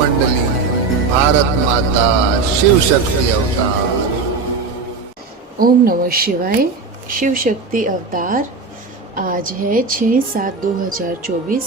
मंडली, भारत माता शिव शक्ति अवतार। ओम नमः शिवाय। शिव शक्ति अवतार। आज है 6/7/2024।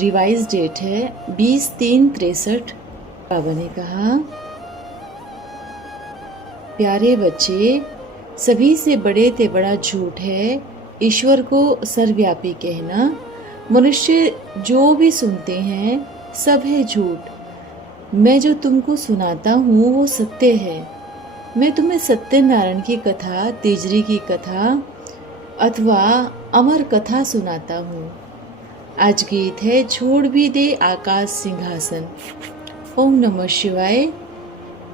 रिवाइज डेट है 20/3/63। बाबा ने कहा, प्यारे बच्चे, सभी से बड़े ते बड़ा झूठ है ईश्वर को सर्वव्यापी कहना। मनुष्य जो भी सुनते हैं सब है झूठ। मैं जो तुमको सुनाता हूँ वो सत्य है। मैं तुम्हें सत्यनारायण की कथा, तीजरी की कथा अथवा अमर कथा सुनाता हूँ। आज गीत है छोड़ भी दे आकाश सिंहासन। ओम नमः शिवाय।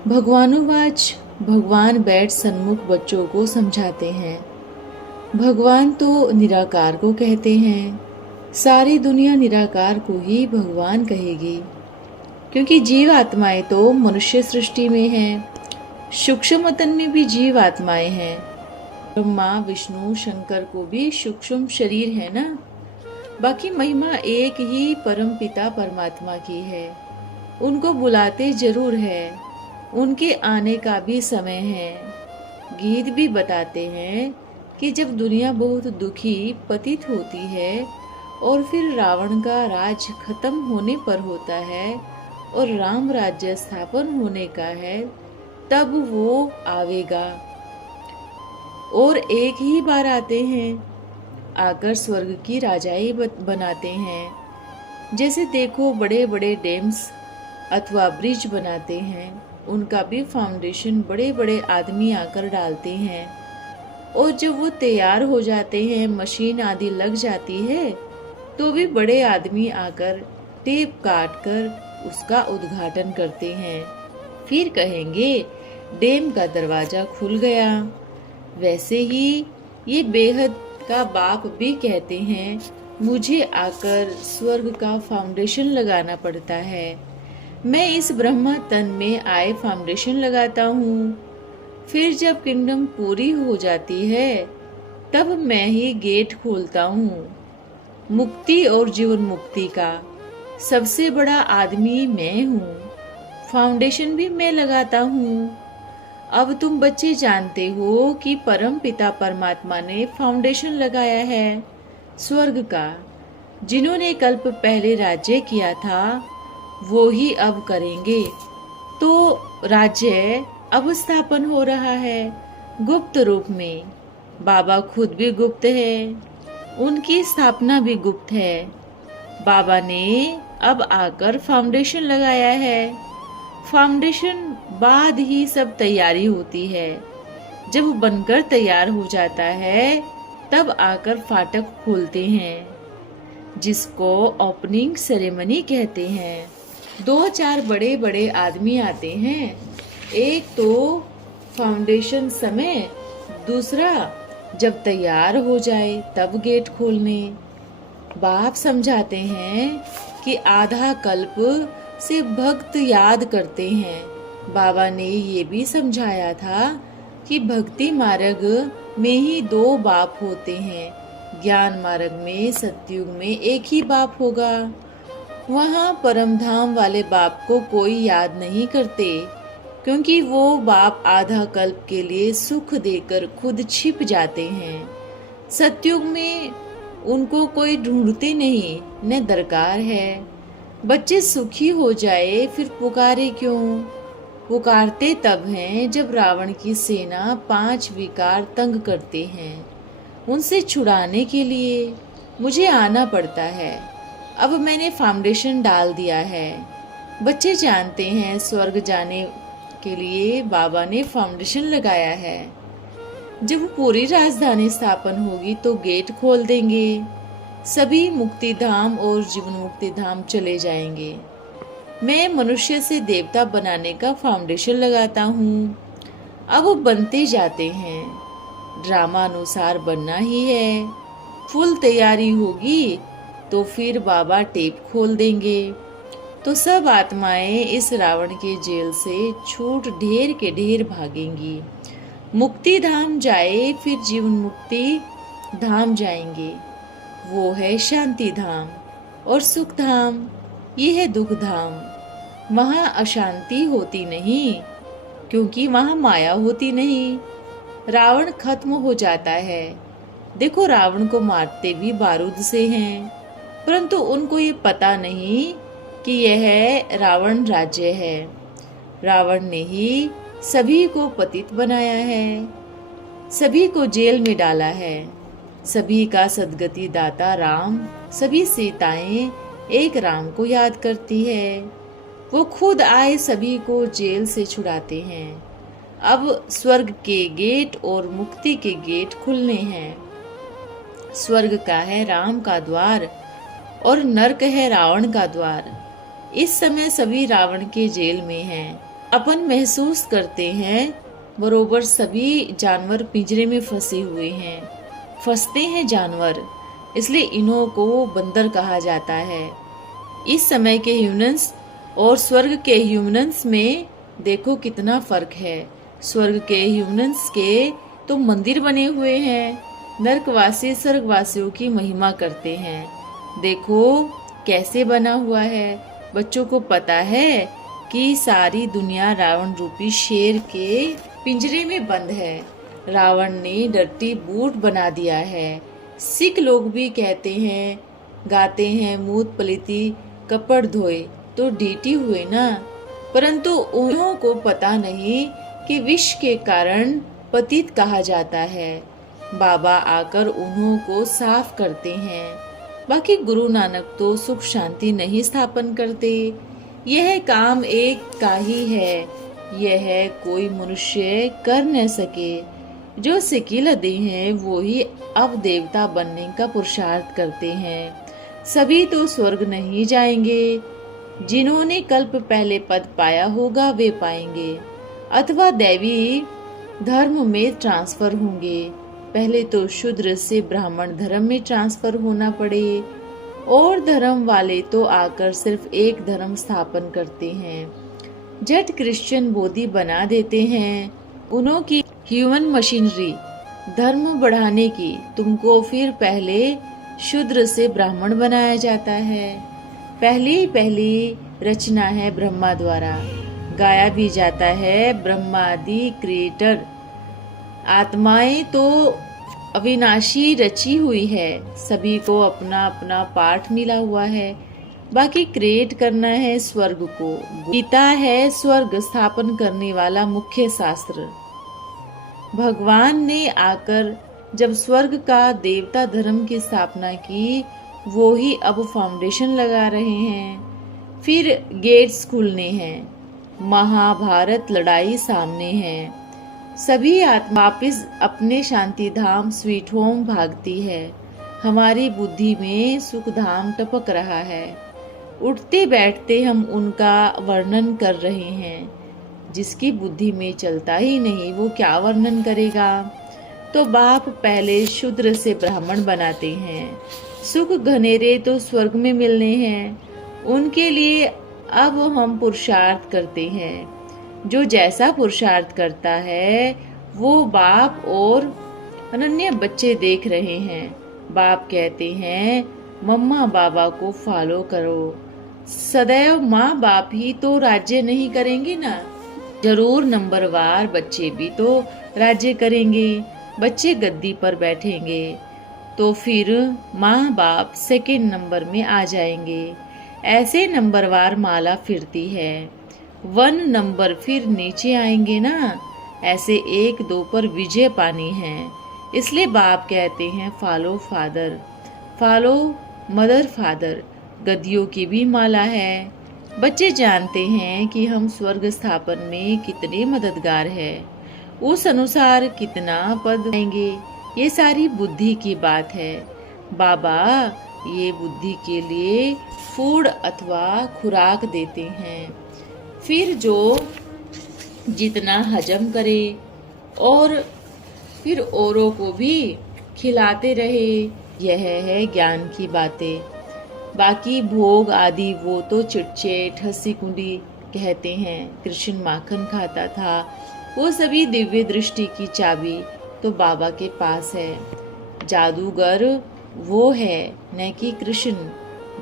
भगवानुवाच। भगवान बैठ सन्मुख बच्चों को समझाते हैं। भगवान तो निराकार को कहते हैं। सारी दुनिया निराकार को ही भगवान कहेगी, क्योंकि जीव आत्माएं तो मनुष्य सृष्टि में हैं। सूक्ष्मतन में भी जीव आत्माएं हैं। ब्रह्मा विष्णु शंकर को भी सूक्ष्म शरीर है ना। बाकी महिमा एक ही परम पिता परमात्मा की है। उनको बुलाते जरूर है, उनके आने का भी समय है। गीत भी बताते हैं कि जब दुनिया बहुत दुखी पतित होती है और फिर रावण का राज खत्म होने पर होता है और राम राज्य स्थापन होने का है, तब वो आवेगा। और एक ही बार आते हैं, आकर स्वर्ग की राजाई बनाते हैं। जैसे देखो बड़े बड़े डैम्स अथवा ब्रिज बनाते हैं, उनका भी फाउंडेशन बड़े बड़े आदमी आकर डालते हैं। और जब वो तैयार हो जाते हैं, मशीन आदि लग जाती है, तो भी बड़े आदमी आकर टेप काट कर उसका उद्घाटन करते हैं। फिर कहेंगे डैम का दरवाजा खुल गया। वैसे ही ये बेहद का बाप भी कहते हैं, मुझे आकर स्वर्ग का फाउंडेशन लगाना पड़ता है। मैं इस ब्रह्मा तन में आए फाउंडेशन लगाता हूँ। फिर जब किंगडम पूरी हो जाती है, तब मैं ही गेट खोलता हूँ। मुक्ति और जीवन मुक्ति का सबसे बड़ा आदमी मैं हूँ। फाउंडेशन भी मैं लगाता हूँ। अब तुम बच्चे जानते हो कि परम पिता परमात्मा ने फाउंडेशन लगाया है स्वर्ग का। जिन्होंने कल्प पहले राज्य किया था वो ही अब करेंगे। तो राज्य अब स्थापन हो रहा है गुप्त रूप में। बाबा खुद भी गुप्त है, उनकी स्थापना भी गुप्त है। बाबा ने अब आकर फाउंडेशन लगाया है। फाउंडेशन बाद ही सब तैयारी होती है। जब बनकर तैयार हो जाता है, तब आकर फाटक खोलते हैं, जिसको ओपनिंग सेरेमनी कहते हैं। 2-4 बड़े बड़े आदमी आते हैं। एक तो फाउंडेशन समय, दूसरा जब तैयार हो जाए तब गेट खोलने। बाप समझाते हैं कि आधा कल्प से भक्त याद करते हैं। बाबा ने ये भी समझाया था कि भक्ति मार्ग में ही 2 बाप होते हैं। ज्ञान मार्ग में सतयुग में एक ही बाप होगा। वहाँ परम धाम वाले बाप को कोई याद नहीं करते, क्योंकि वो बाप आधा कल्प के लिए सुख देकर खुद छिप जाते हैं। सतयुग में उनको कोई ढूंढते नहीं, न दरकार है। बच्चे सुखी हो जाए फिर पुकारे क्यों? पुकारते तब हैं जब रावण की सेना 5 विकार तंग करते हैं। उनसे छुड़ाने के लिए मुझे आना पड़ता है। अब मैंने फाउंडेशन डाल दिया है। बच्चे जानते हैं स्वर्ग जाने के लिए बाबा ने फाउंडेशन लगाया है। जब पूरी राजधानी स्थापन होगी तो गेट खोल देंगे। सभी मुक्ति धाम और जीवन मुक्ति धाम चले जाएंगे। मैं मनुष्य से देवता बनाने का फाउंडेशन लगाता हूँ। अब वो बनते जाते हैं। ड्रामा अनुसार बनना ही है। फुल तैयारी होगी तो फिर बाबा टेप खोल देंगे, तो सब आत्माएं इस रावण के जेल से छूट ढेर के ढेर भागेंगी। मुक्ति धाम जाए फिर जीवन मुक्ति धाम जाएंगे। वो है शांति धाम और सुख धाम। ये है दुख धाम, वहाँ अशांति होती नहीं, क्योंकि वहाँ माया होती नहीं। रावण खत्म हो जाता है। देखो, रावण को मारते भी बारूद से हैं, परंतु उनको ये पता नहीं कि यह रावण राज्य है। रावण ने ही सभी को पतित बनाया है, सभी को जेल में डाला है। सभी का सद्गति दाता राम, सभी सीताएं एक राम को याद करती है। वो खुद आए सभी को जेल से छुड़ाते हैं। अब स्वर्ग के गेट और मुक्ति के गेट खुलने हैं। स्वर्ग का है राम का द्वार और नरक है रावण का द्वार। इस समय सभी रावण के जेल में हैं। अपन महसूस करते हैं बरोबर सभी जानवर पिंजरे में फंसे हुए हैं। फंसते हैं जानवर, इसलिए इन्हों को बंदर कहा जाता है। इस समय के ह्यूमन्स और स्वर्ग के ह्यूमन्स में देखो कितना फर्क है। स्वर्ग के ह्यूमन्स के तो मंदिर बने हुए हैं, नरकवासी स्वर्गवासियों की महिमा करते हैं। देखो कैसे बना हुआ है। बच्चों को पता है कि सारी दुनिया रावण रूपी शेर के पिंजरे में बंद है। रावण ने डर्टी बूट बना दिया है। सिख लोग भी कहते हैं, गाते हैं, मूत पलिती कपड़ धोए तो डीटी हुए ना, परंतु उन्हों को पता नहीं कि विष के कारण पतित कहा जाता है। बाबा आकर उन्हों को साफ करते हैं। बाकी गुरु नानक तो सुख शांति नहीं स्थापन करते। यह काम एक का ही है, यह कोई मनुष्य कर न सके। जो सिकिलदे हैं वो ही अब देवता बनने का पुरुषार्थ करते हैं। सभी तो स्वर्ग नहीं जाएंगे। जिन्होंने कल्प पहले पद पाया होगा वे पाएंगे, अथवा दैवी धर्म में ट्रांसफर होंगे। पहले तो शूद्र से ब्राह्मण धर्म में ट्रांसफर होना पड़े, और धर्म वाले तो आकर सिर्फ एक धर्म स्थापन करते हैं, जट क्रिश्चियन बोधी बना देते हैं। उन्हों की ह्यूमन मशीनरी धर्म बढ़ाने की। तुमको फिर पहले शूद्र से ब्राह्मण बनाया जाता है। पहली रचना है ब्रह्मा द्वारा, गाया भी जाता है ब्रह्मादि क्रिएटर। आत्माएं तो अविनाशी रची हुई है, सभी को अपना अपना पाठ मिला हुआ है। बाकी क्रिएट करना है स्वर्ग को। गीता है स्वर्ग स्थापन करने वाला मुख्य शास्त्र। भगवान ने आकर जब स्वर्ग का देवता धर्म की स्थापना की, वो ही अब फाउंडेशन लगा रहे हैं। फिर गेट्स खुलने हैं। महाभारत लड़ाई सामने है। सभी आत्मा वापिस अपने शांति धाम स्वीट होम भागती है। हमारी बुद्धि में सुख धाम टपक रहा है। उठते बैठते हम उनका वर्णन कर रहे हैं। जिसकी बुद्धि में चलता ही नहीं वो क्या वर्णन करेगा। तो बाप पहले शूद्र से ब्राह्मण बनाते हैं। सुख घनेरे तो स्वर्ग में मिलने हैं, उनके लिए अब हम पुरुषार्थ करते हैं। जो जैसा पुरुषार्थ करता है वो बाप और अनन्य बच्चे देख रहे हैं। बाप कहते हैं मम्मा बाबा को फॉलो करो। सदैव माँ बाप ही तो राज्य नहीं करेंगे ना, जरूर नंबरवार बच्चे भी तो राज्य करेंगे। बच्चे गद्दी पर बैठेंगे तो फिर माँ बाप सेकंड नंबर में आ जाएंगे। ऐसे नंबरवार माला फिरती है। 1 नंबर फिर नीचे आएंगे ना, ऐसे 1 2 पर विजय पानी है। इसलिए बाप कहते हैं follow father, follow mother father. गद्दियों की भी माला है। बच्चे जानते हैं कि हम स्वर्ग स्थापन में कितने मददगार है, उस अनुसार कितना पद आएंगे। ये सारी बुद्धि की बात है। बाबा ये बुद्धि के लिए फूड अथवा खुराक देते हैं। फिर जो जितना हजम करे और फिर औरों को भी खिलाते रहे, यह है ज्ञान की बातें। बाकी भोग आदि वो तो चिटचेट हंसी कुंडी कहते हैं। कृष्ण माखन खाता था, वो सभी दिव्य दृष्टि की चाबी तो बाबा के पास है। जादूगर वो है न कि कृष्ण।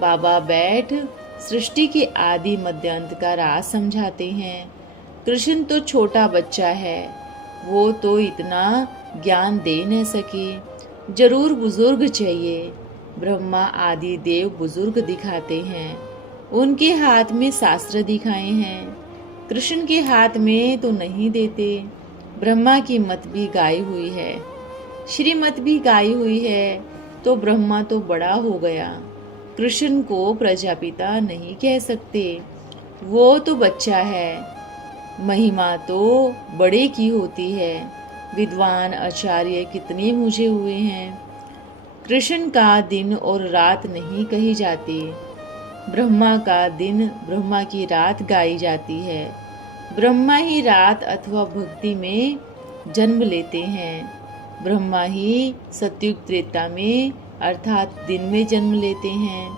बाबा बैठ सृष्टि के आदि मध्य अंत का राज समझाते हैं। कृष्ण तो छोटा बच्चा है, वो तो इतना ज्ञान दे न सके, जरूर बुजुर्ग चाहिए। ब्रह्मा आदि देव बुजुर्ग दिखाते हैं, उनके हाथ में शास्त्र दिखाए हैं, कृष्ण के हाथ में तो नहीं देते। ब्रह्मा की मत भी गाई हुई है, श्रीमत भी गाई हुई है, तो ब्रह्मा तो बड़ा हो गया, कृष्ण को प्रजापिता नहीं कह सकते, वो तो बच्चा है। महिमा तो बड़े की होती है, विद्वान आचार्य कितने मुझे हुए हैं। कृष्ण का दिन और रात नहीं कही जाती, ब्रह्मा का दिन ब्रह्मा की रात गाई जाती है। ब्रह्मा ही रात अथवा भक्ति में जन्म लेते हैं, ब्रह्मा ही सतयुग त्रेता में अर्थात दिन में जन्म लेते हैं।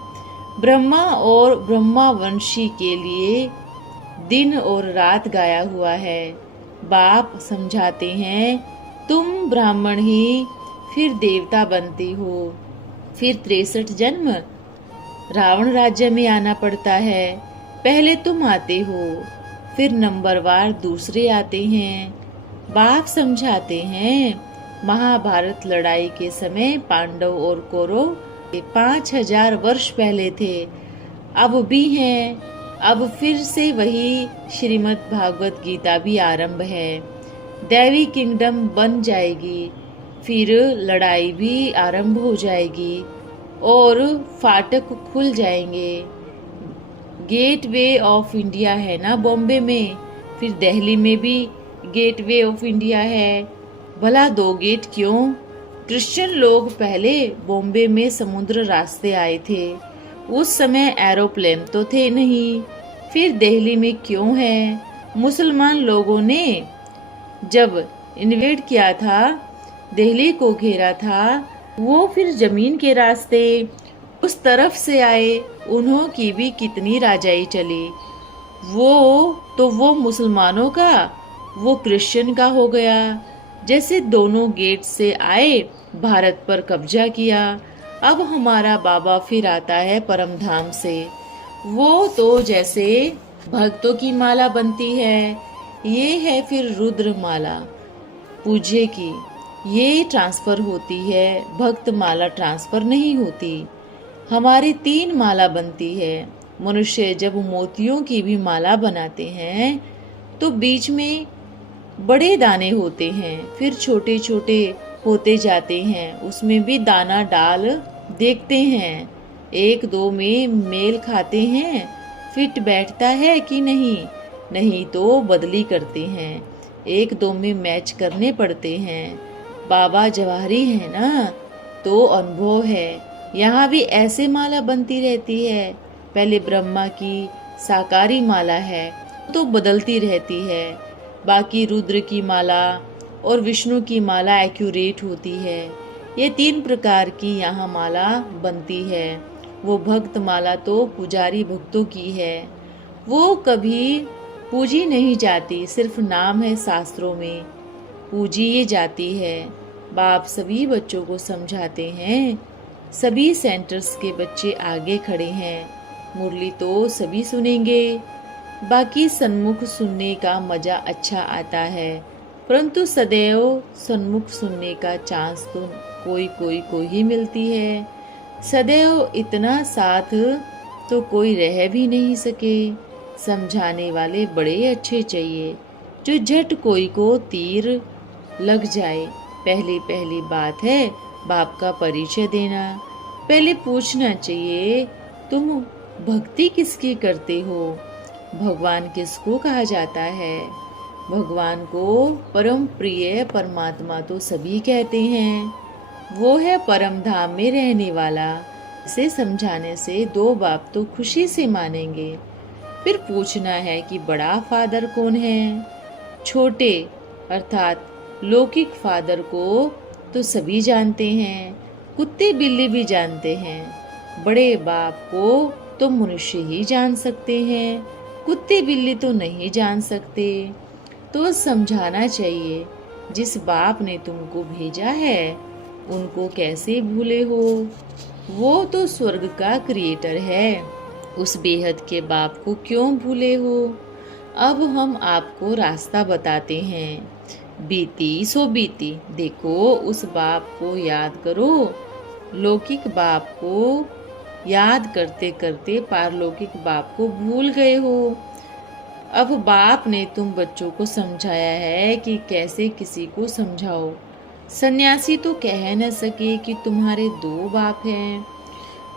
ब्रह्मा और ब्रह्मावंशी के लिए दिन और रात गाया हुआ है। बाप समझाते हैं, तुम ब्राह्मण ही फिर देवता बनते हो, फिर 63 जन्म रावण राज्य में आना पड़ता है। पहले तुम आते हो, फिर नंबरवार दूसरे आते हैं। बाप समझाते हैं, महाभारत लड़ाई के समय पांडव और कौरव 5000 वर्ष पहले थे, अब भी हैं। अब फिर से वही श्रीमद् भागवत गीता भी आरंभ है। दैवी किंगडम बन जाएगी, फिर लड़ाई भी आरंभ हो जाएगी और फाटक खुल जाएंगे। गेटवे ऑफ इंडिया है ना बॉम्बे में, फिर दिल्ली में भी गेटवे ऑफ इंडिया है। भला 2 गेट क्यों? क्रिश्चियन लोग पहले बॉम्बे में समुद्र रास्ते आए थे, उस समय एरोप्लेन तो थे नहीं, फिर दिल्ली में क्यों है? मुसलमान लोगों ने जब इन्वेड किया था, दिल्ली को घेरा था, वो फिर जमीन के रास्ते उस तरफ से आए, उन्हों की भी कितनी राजाई चली। वो मुसलमानों का, वो क्रिश्चियन का हो गया। जैसे दोनों गेट से आए, भारत पर कब्जा किया। अब हमारा बाबा फिर आता है परम धाम से, वो तो जैसे भक्तों की माला बनती है, ये है फिर रुद्र माला पूज्य की, ये ट्रांसफर होती है, भक्त माला ट्रांसफर नहीं होती। हमारी 3 माला बनती है। मनुष्य जब मोतियों की भी माला बनाते हैं तो बीच में बड़े दाने होते हैं, फिर छोटे छोटे होते जाते हैं, उसमें भी दाना डाल देखते हैं, 1-2 में मेल खाते हैं, फिट बैठता है कि नहीं, नहीं तो बदली करते हैं, 1-2 में मैच करने पड़ते हैं। बाबा जवाहरी है ना, तो अनुभव है। यहाँ भी ऐसे माला बनती रहती है। पहले ब्रह्मा की साकारी माला है तो बदलती रहती है, बाकी रुद्र की माला और विष्णु की माला एक्यूरेट होती है। ये 3 प्रकार की यहाँ माला बनती है। वो भक्त माला तो पुजारी भक्तों की है, वो कभी पूजी नहीं जाती, सिर्फ नाम है शास्त्रों में, पूजी ये जाती है। बाप सभी बच्चों को समझाते हैं, सभी सेंटर्स के बच्चे आगे खड़े हैं, मुरली तो सभी सुनेंगे, बाकी सन्मुख सुनने का मजा अच्छा आता है, परंतु सदैव सन्मुख सुनने का चांस तो कोई ही मिलती है। सदैव इतना साथ तो कोई रह भी नहीं सके। समझाने वाले बड़े अच्छे चाहिए, जो झट कोई को तीर लग जाए। पहली बात है बाप का परिचय देना। पहले पूछना चाहिए, तुम भक्ति किसकी करते हो? भगवान किसको कहा जाता है? भगवान को परम प्रिय परमात्मा तो सभी कहते हैं, वो है परम धाम में रहने वाला। इसे समझाने से 2 बाप तो खुशी से मानेंगे। फिर पूछना है कि बड़ा फादर कौन है? छोटे अर्थात लौकिक फादर को तो सभी जानते हैं, कुत्ते बिल्ली भी जानते हैं। बड़े बाप को तो मनुष्य ही जान सकते हैं, कुत्ते बिल्ली तो नहीं जान सकते। तो समझाना चाहिए, जिस बाप ने तुमको भेजा है उनको कैसे भूले हो? वो तो स्वर्ग का क्रिएटर है, उस बेहद के बाप को क्यों भूले हो? अब हम आपको रास्ता बताते हैं। बीती सो बीती, देखो उस बाप को याद करो। लौकिक बाप को याद करते करते पारलौकिक बाप को भूल गए हो। अब बाप ने तुम बच्चों को समझाया है कि कैसे किसी को समझाओ। सन्यासी तो कह न सके कि तुम्हारे 2 बाप हैं,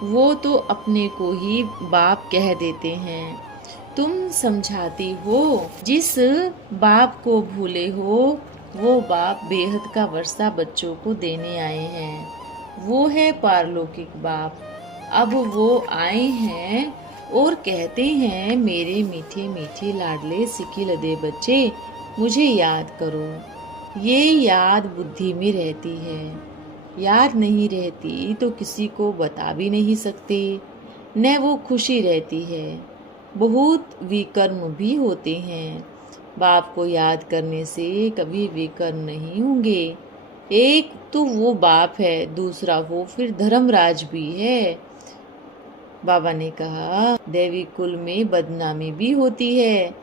वो तो अपने को ही बाप कह देते हैं। तुम समझाती हो। जिस बाप को भूले हो वो बाप बेहद का वर्षा बच्चों को देने आए हैं। वो है पारलौकिक बाप। अब वो आए हैं और कहते हैं, मेरे मीठे मीठे लाडले सिकी लदे बच्चे, मुझे याद करो। ये याद बुद्धि में रहती है। याद नहीं रहती तो किसी को बता भी नहीं सकते, न वो खुशी रहती है। बहुत विकर्म भी होते हैं। बाप को याद करने से कभी विकर्म नहीं होंगे। एक तो वो बाप है, दूसरा वो फिर धर्मराज भी है। बाबा ने कहा, देवी कुल में बदनामी भी होती है।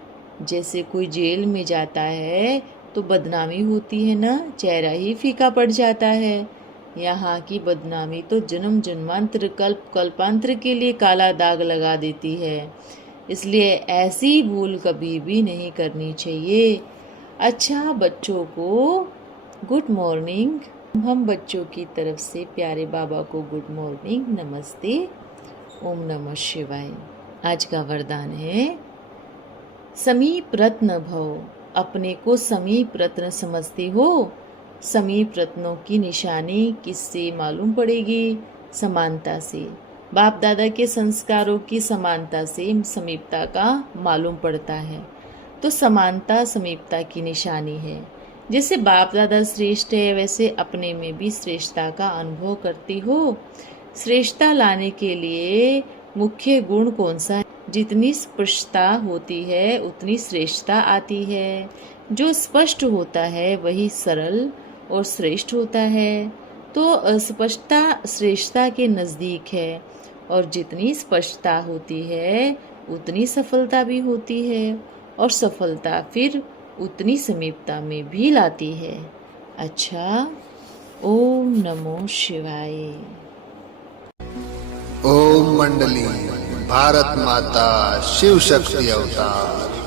जैसे कोई जेल में जाता है तो बदनामी होती है ना, चेहरा ही फीका पड़ जाता है। यहाँ की बदनामी तो जन्म जन्मांतर कल्प कल्पांतर के लिए काला दाग लगा देती है। इसलिए ऐसी भूल कभी भी नहीं करनी चाहिए। अच्छा बच्चों को गुड मॉर्निंग। हम बच्चों की तरफ से प्यारे बाबा को गुड मॉर्निंग, नमस्ते, ओम नमः शिवाय। आज का वरदान है, समीप रत्न भव। अपने को समीप रत्न समझती हो? समीप रत्नों की निशानी किससे मालूम पड़ेगी? समानता से। बाप दादा के संस्कारों की समानता से समीपता का मालूम पड़ता है। तो समानता समीपता की निशानी है। जैसे बाप दादा श्रेष्ठ है, वैसे अपने में भी श्रेष्ठता का अनुभव करती हो। श्रेष्ठता लाने के लिए मुख्य गुण कौन सा है? जितनी स्पष्टता होती है उतनी श्रेष्ठता आती है। जो स्पष्ट होता है वही सरल और श्रेष्ठ होता है। तो स्पष्टता श्रेष्ठता के नज़दीक है, और जितनी स्पष्टता होती है उतनी सफलता भी होती है, और सफलता फिर उतनी समीपता में भी लाती है। अच्छा, ओम नमो शिवाय। ओम मंडली, भारत माता शिव शक्ति अवतार।